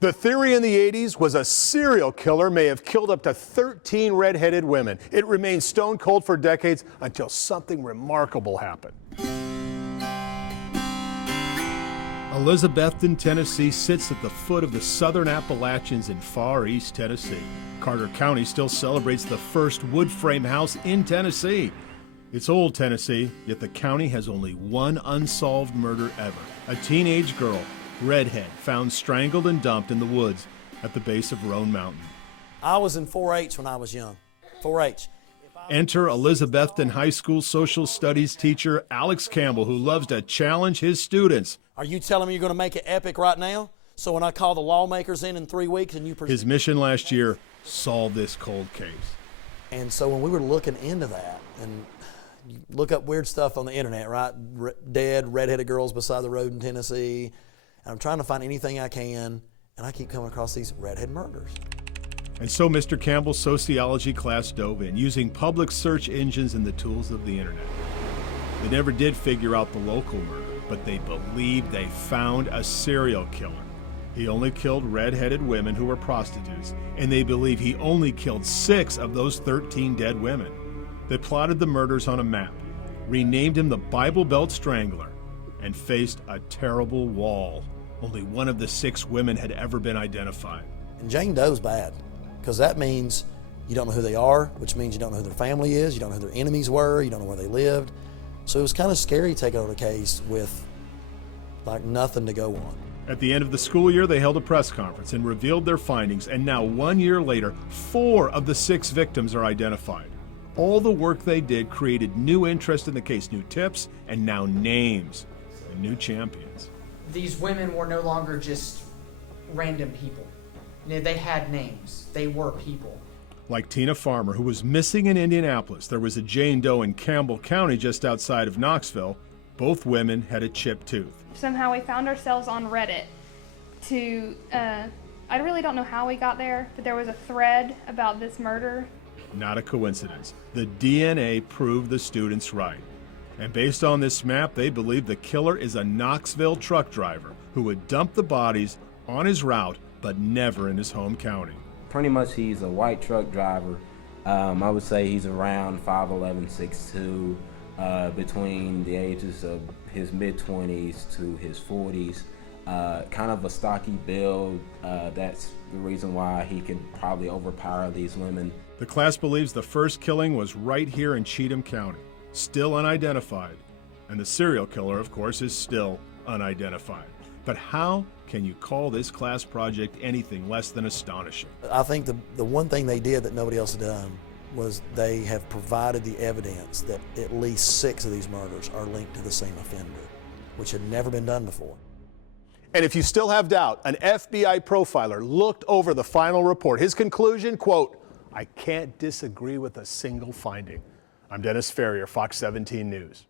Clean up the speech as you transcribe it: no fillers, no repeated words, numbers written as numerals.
The theory in the 80s was a serial killer may have killed up to 13 red-headed women. It remained stone cold for decades until something remarkable happened. Elizabethton, Tennessee sits at the foot of the southern Appalachians in far east Tennessee. Carter County still celebrates the first wood frame house in Tennessee. It's old Tennessee, yet the county has only one unsolved murder ever. A teenage girl, redhead, found strangled and dumped in the woods at the base of Roan Mountain. I was in 4-H when I was young. 4-H. Enter Elizabethton High School social studies teacher Alex Campbell, who loves to challenge his students. Are you telling me you're going to make it epic right now? So when I call the lawmakers in 3 weeks and you present... His mission last year, solve this cold case. And so when we were looking into that, and you look up weird stuff on the internet, right? Dead, redheaded girls beside the road in Tennessee. And I'm trying to find anything I can, and I keep coming across these redhead murders. And so Mr. Campbell's sociology class dove in, using public search engines and the tools of the internet. They never did figure out the local murder, but they believed they found a serial killer. He only killed red-headed women who were prostitutes, and they believe he only killed 6 of those 13 dead women. They plotted the murders on a map, renamed him the Bible Belt Strangler, and faced a terrible wall. Only one of the 6 women had ever been identified. And Jane Doe's bad, because that means you don't know who they are, which means you don't know who their family is, you don't know who their enemies were, you don't know where they lived. So it was kind of scary taking on a case with like nothing to go on. At the end of the school year, they held a press conference and revealed their findings, and now 1 year later, 4 of the 6 victims are identified. All the work they did created new interest in the case, new tips, and now names, and new champions. These women were no longer just random people. They had names. They were people. Like Tina Farmer, who was missing in Indianapolis. There was a Jane Doe in Campbell County just outside of Knoxville. Both women had a chipped tooth. Somehow we found ourselves on Reddit I really don't know how we got there, but there was a thread about this murder. Not a coincidence. The DNA proved the students right. And based on this map, they believe the killer is a Knoxville truck driver who would dump the bodies on his route, but never in his home county. Pretty much he's a white truck driver. I would say he's around 5'11", 6'2", between the ages of his mid-20s to his 40s. Kind of a stocky build. That's the reason why he could probably overpower these women. The class believes the first killing was right here in Cheatham County, still unidentified. And the serial killer, of course, is still unidentified. But how can you call this class project anything less than astonishing? I think the one thing they did that nobody else had done was they have provided the evidence that at least 6 of these murders are linked to the same offender, which had never been done before. And if you still have doubt, an FBI profiler looked over the final report. His conclusion, quote, "I can't disagree with a single finding." I'm Dennis Ferrier, Fox 17 News.